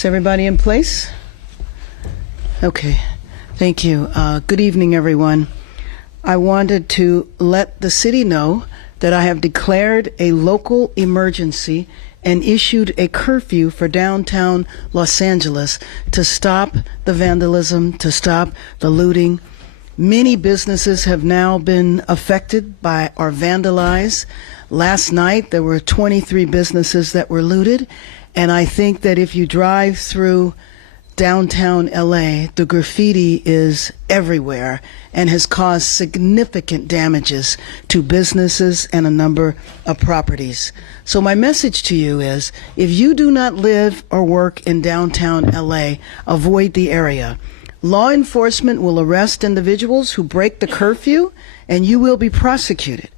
Is everybody in place? Okay, thank you. Good evening, everyone. I wanted to let the city know that I have declared a local emergency and issued a curfew for downtown Los Angeles to stop the vandalism, to stop the looting. Many businesses have now been affected by or vandalized. Last night, there were 23 businesses that were looted, and I think that if you drive through downtown LA, the graffiti is everywhere and has caused significant damages to businesses and a number of properties. So my message to you is, if you do not live or work in downtown LA, avoid the area. Law enforcement will arrest individuals who break the curfew, and you will be prosecuted.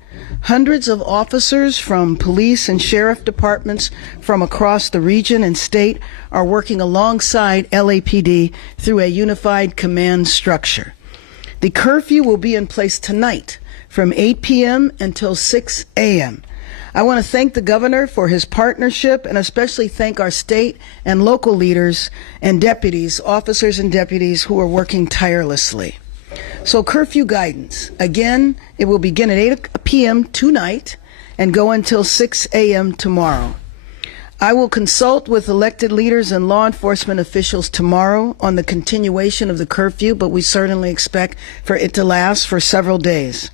Hundreds of officers from police and sheriff departments from across the region and state are working alongside LAPD through a unified command structure. The curfew will be in place tonight from 8 p.m. until 6 a.m. I want to thank the governor for his partnership, and especially thank our state and local leaders and deputies, officers and deputies who are working tirelessly. So curfew guidance, again, it will begin at 8 p.m. tonight and go until 6 a.m. tomorrow. I will consult with elected leaders and law enforcement officials tomorrow on the continuation of the curfew, but we certainly expect for it to last for several days.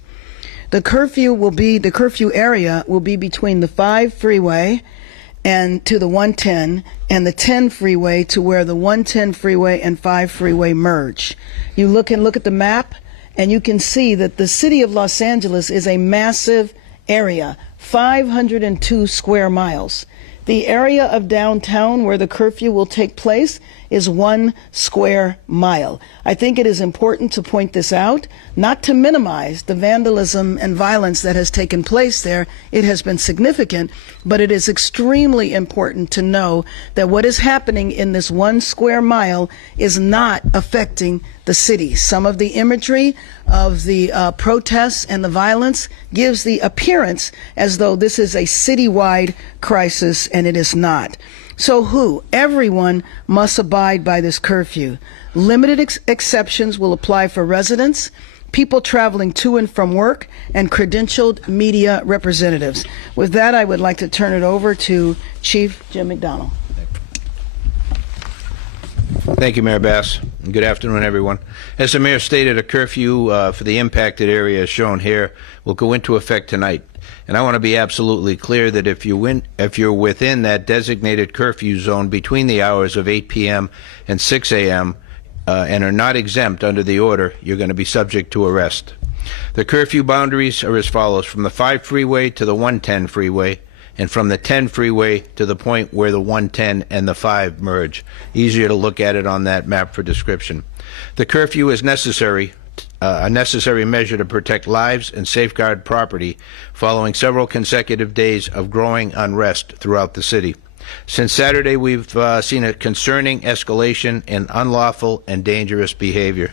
The curfew area will be between the 5 freeway and to the 110 and the 10 freeway to where the 110 freeway and 5 freeway merge. You look at the map and you can see that the city of Los Angeles is a massive area, 502 square miles. The area of downtown where the curfew will take place is 1 square mile. I think it is important to point this out, not to minimize the vandalism and violence that has taken place there. It has been significant, but it is extremely important to know that what is happening in this 1 square mile is not affecting the city. Some of the imagery of the protests and the violence gives the appearance as though this is a citywide crisis, and it is not. So everyone must abide by this curfew. Limited exceptions will apply for residents, people traveling to and from work, and credentialed media representatives. With that, I would like to turn it over to Chief Jim McDonnell. Thank you, Mayor Bass. Good afternoon, everyone. As the mayor stated, a curfew for the impacted area as shown here will go into effect tonight. And I want to be absolutely clear that if you're within that designated curfew zone between the hours of 8 p.m. and 6 a.m. And are not exempt under the order, you're going to be subject to arrest. The curfew boundaries are as follows: from the 5 freeway to the 110 freeway, and from the 10 freeway to the point where the 110 and the 5 merge. Easier to look at it on that map for description. The curfew is necessary, a necessary measure to protect lives and safeguard property following several consecutive days of growing unrest throughout the city. Since Saturday, we've seen a concerning escalation in unlawful and dangerous behavior.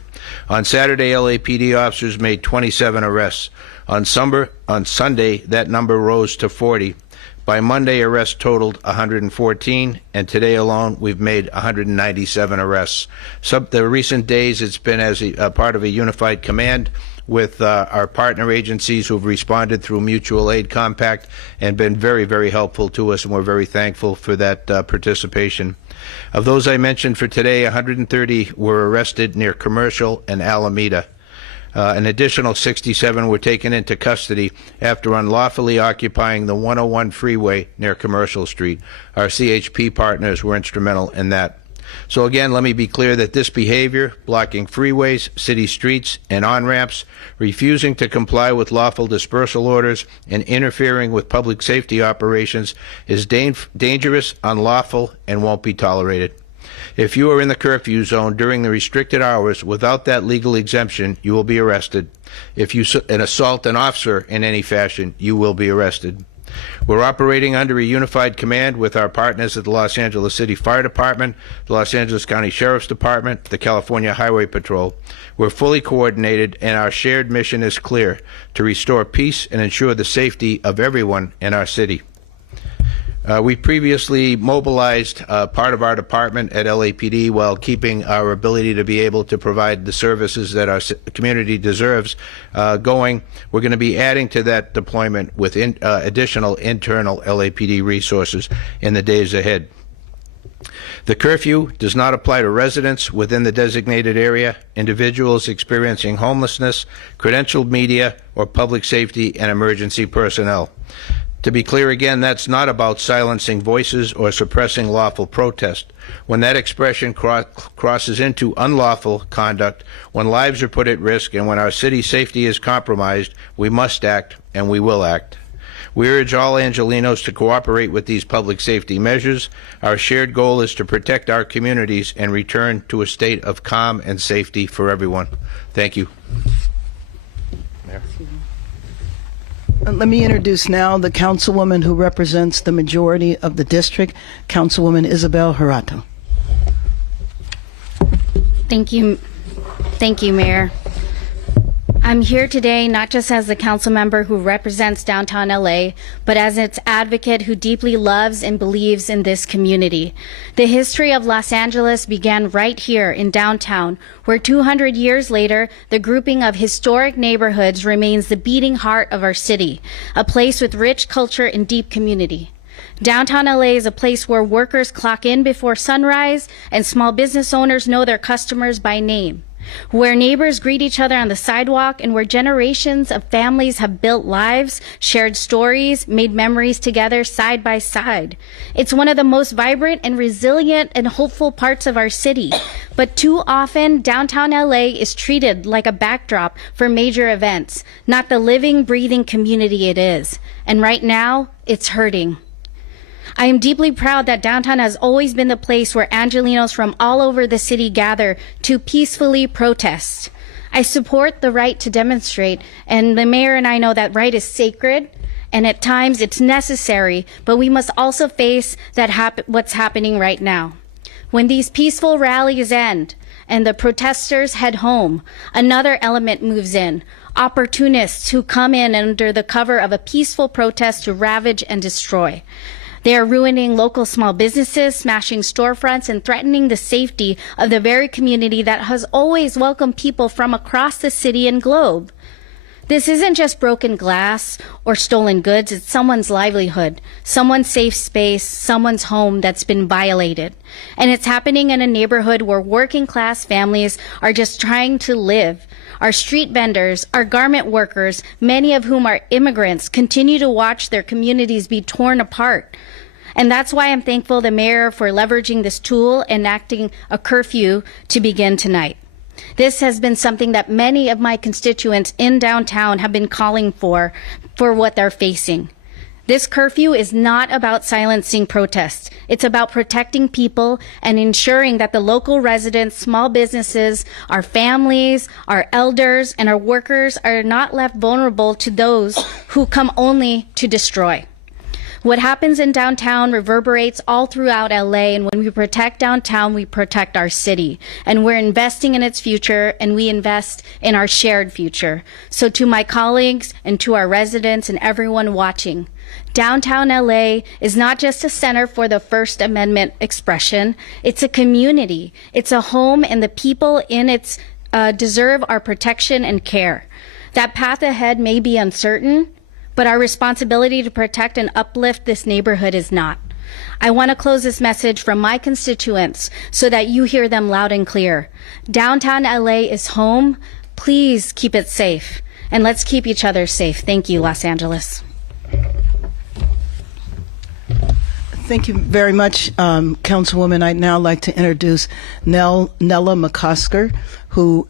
On Saturday, LAPD officers made 27 arrests. On Sunday, that number rose to 40. By Monday, arrests totaled 114, and today alone, we've made 197 arrests. The recent days, it's been as a part of a unified command with our partner agencies who've responded through mutual aid compact and been very, very helpful to us, and we're very thankful for that participation. Of those I mentioned for today, 130 were arrested near Commercial and Alameda. An additional 67 were taken into custody after unlawfully occupying the 101 freeway near Commercial Street. Our CHP partners were instrumental in that. So again, let me be clear that this behavior, blocking freeways, city streets, and on-ramps, refusing to comply with lawful dispersal orders, and interfering with public safety operations is dangerous, unlawful, and won't be tolerated. If you are in the curfew zone during the restricted hours without that legal exemption, you will be arrested. If you assault an officer in any fashion, you will be arrested. We're operating under a unified command with our partners at the Los Angeles City Fire Department, the Los Angeles County Sheriff's Department, the California Highway Patrol. We're fully coordinated, and our shared mission is clear: to restore peace and ensure the safety of everyone in our city. We previously mobilized part of our department at LAPD while keeping our ability to be able to provide the services that our community deserves going. We're going to be adding to that deployment with additional internal LAPD resources in the days ahead. The curfew does not apply to residents within the designated area, individuals experiencing homelessness, credentialed media, or public safety and emergency personnel. To be clear again, that's not about silencing voices or suppressing lawful protest. When that expression crosses into unlawful conduct, when lives are put at risk, and when our city's safety is compromised, we must act, and we will act. We urge all Angelenos to cooperate with these public safety measures. Our shared goal is to protect our communities and return to a state of calm and safety for everyone. Thank you. Mayor. Let me introduce now the councilwoman who represents the majority of the district, Councilwoman Isabel Harato. Thank you. Thank you, Mayor. I'm here today not just as the council member who represents downtown LA, but as its advocate who deeply loves and believes in this community. The history of Los Angeles began right here in downtown, where 200 years later, the grouping of historic neighborhoods remains the beating heart of our city, a place with rich culture and deep community. Downtown LA is a place where workers clock in before sunrise and small business owners know their customers by name, where neighbors greet each other on the sidewalk, and where generations of families have built lives, shared stories, made memories together side by side. It's one of the most vibrant and resilient and hopeful parts of our city. But too often, downtown LA is treated like a backdrop for major events, not the living, breathing community it is. And right now, it's hurting. I am deeply proud that downtown has always been the place where Angelenos from all over the city gather to peacefully protest. I support the right to demonstrate, and the mayor and I know that right is sacred, and at times it's necessary, but we must also face that what's happening right now. When these peaceful rallies end and the protesters head home, another element moves in. Opportunists who come in under the cover of a peaceful protest to ravage and destroy. They are ruining local small businesses, smashing storefronts, and threatening the safety of the very community that has always welcomed people from across the city and globe. This isn't just broken glass or stolen goods, it's someone's livelihood, someone's safe space, someone's home that's been violated. And it's happening in a neighborhood where working class families are just trying to live. Our street vendors, our garment workers, many of whom are immigrants, continue to watch their communities be torn apart. And that's why I'm thankful the mayor for leveraging this tool and enacting a curfew to begin tonight. This has been something that many of my constituents in downtown have been calling for what they're facing. This curfew is not about silencing protests. It's about protecting people and ensuring that the local residents, small businesses, our families, our elders, and our workers are not left vulnerable to those who come only to destroy. What happens in downtown reverberates all throughout LA, and when we protect downtown, we protect our city. And we're investing in its future, and we invest in our shared future. So to my colleagues and to our residents and everyone watching, downtown LA is not just a center for the First Amendment expression, it's a community. It's a home, and the people in it deserve our protection and care. That path ahead may be uncertain, but our responsibility to protect and uplift this neighborhood is not. I want to close this message from my constituents so that you hear them loud and clear. Downtown LA is home. Please keep it safe. And let's keep each other safe. Thank you, Los Angeles. Thank you very much, Councilwoman. I'd now like to introduce Nella McCosker, who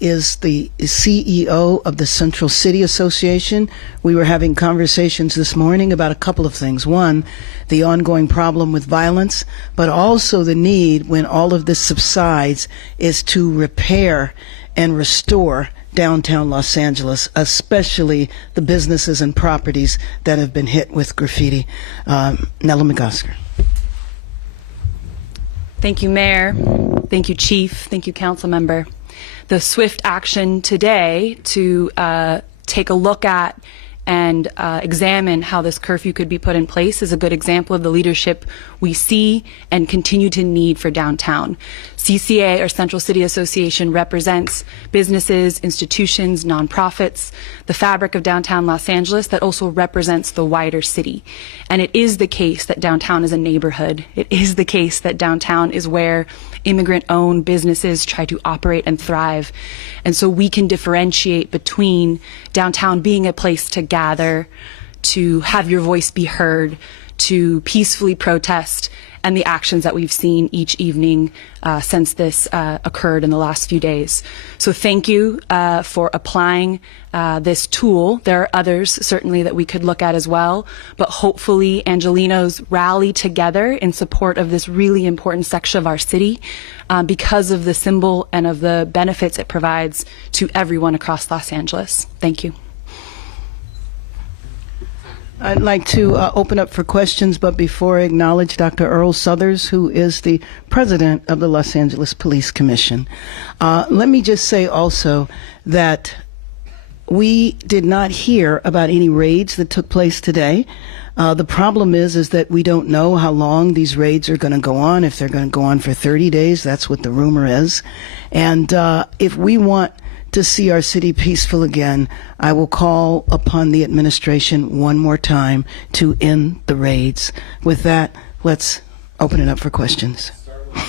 is the CEO of the Central City Association. We were having conversations this morning about a couple of things. One, the ongoing problem with violence, but also the need, when all of this subsides, is to repair and restore downtown Los Angeles, especially the businesses and properties that have been hit with graffiti. Nella McCosker. Thank you, Mayor. Thank you, Chief. Thank you, Council Member. The swift action today to take a look at and examine how this curfew could be put in place is a good example of the leadership we see and continue to need for downtown. CCA, or Central City Association, represents businesses, institutions, nonprofits, the fabric of downtown Los Angeles that also represents the wider city. And it is the case that downtown is a neighborhood. It is the case that downtown is where immigrant-owned businesses try to operate and thrive. And so we can differentiate between downtown being a place to gather, to have your voice be heard, to peacefully protest, and the actions that we've seen each evening since this occurred in the last few days. So thank you for applying this tool. There are others certainly that we could look at as well, but hopefully Angelenos rally together in support of this really important section of our city because of the symbol and of the benefits it provides to everyone across Los Angeles. Thank you. I'd like to open up for questions, but before I acknowledge Dr. Earl Suthers, who is the president of the Los Angeles Police Commission, let me just say also that we did not hear about any raids that took place today. The problem is that we don't know how long these raids are going to go on. If they're going to go on for 30 days, that's what the rumor is. And if we want to see our city peaceful again, I will call upon the administration one more time to end the raids. With that, let's open it up for questions. I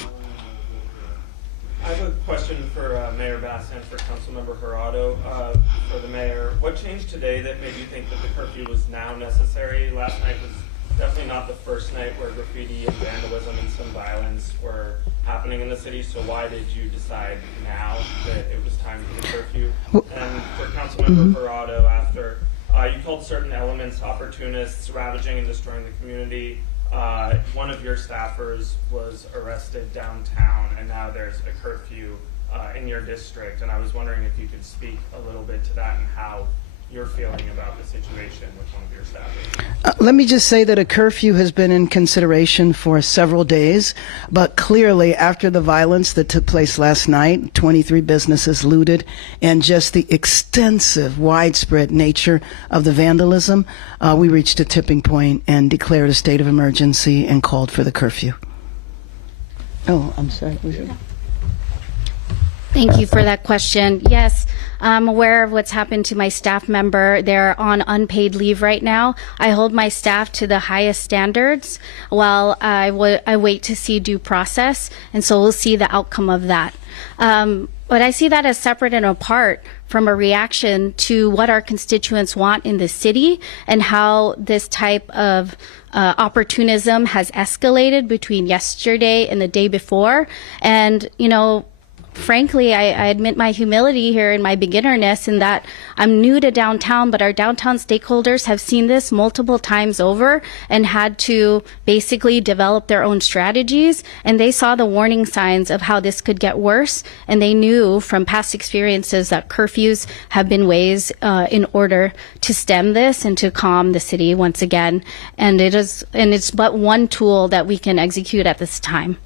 have a question for Mayor Bass and for Councilmember Jurado. For the mayor, what changed today that made you think that the curfew was now necessary? Last night was definitely not the first night where graffiti and vandalism and some violence were happening in the city, so why did you decide now that it was time for the curfew? And for Councilmember Jurado, after you called certain elements opportunists, ravaging and destroying the community, one of your staffers was arrested downtown, and now there's a curfew in your district, and I was wondering if you could speak a little bit to that and how you're feeling about the situation with one of your staffers. Let me just say that a curfew has been in consideration for several days, but clearly after the violence that took place last night, 23 businesses looted, and just the extensive, widespread nature of the vandalism, we reached a tipping point and declared a state of emergency and called for the curfew. Oh, I'm sorry. Thank you for that question. Yes, I'm aware of what's happened to my staff member. They're on unpaid leave right now. I hold my staff to the highest standards while I wait to see due process, and so we'll see the outcome of that. But I see that as separate and apart from a reaction to what our constituents want in the city and how this type of opportunism has escalated between yesterday and the day before. And, you know, frankly, I admit my humility here and my beginnerness in that I'm new to downtown, but our downtown stakeholders have seen this multiple times over and had to basically develop their own strategies. And they saw the warning signs of how this could get worse. And they knew from past experiences that curfews have been ways in order to stem this and to calm the city once again. And it's but one tool that we can execute at this time.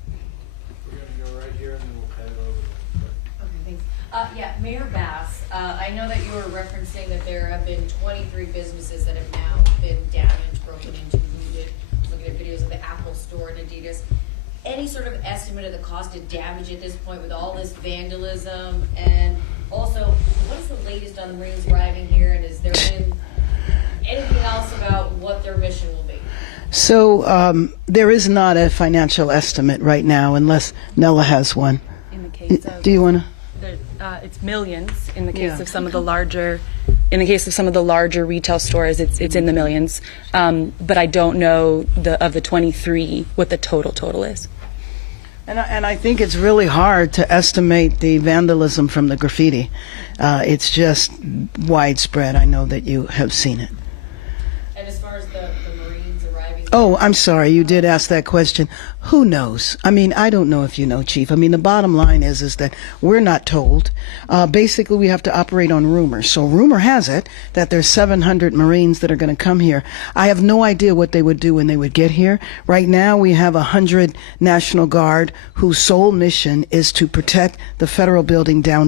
Yeah, Mayor Bass, I know that you were referencing that there have been 23 businesses that have now been damaged, broken into, looted. Looking at videos of the Apple Store and Adidas. Any sort of estimate of the cost of damage at this point with all this vandalism? And also, what is the latest on the Marines arriving here? And has there been anything else about what their mission will be? So there is not a financial estimate right now, unless Nella has one. In the case of, do you want to? It's millions. In the case of some of the larger, retail stores, it's in the millions. But I don't know of the 23 what the total is. And I think it's really hard to estimate the vandalism from the graffiti. It's just widespread. I know that you have seen it. And as far as the Marines arriving? Oh, I'm sorry. You did ask that question. Who knows? I mean, I don't know if you know, Chief. I mean, the bottom line is that we're not told. Basically, we have to operate on rumors. So rumor has it that there's 700 Marines that are going to come here. I have no idea what they would do when they would get here. Right now, we have 100 National Guard whose sole mission is to protect the federal building down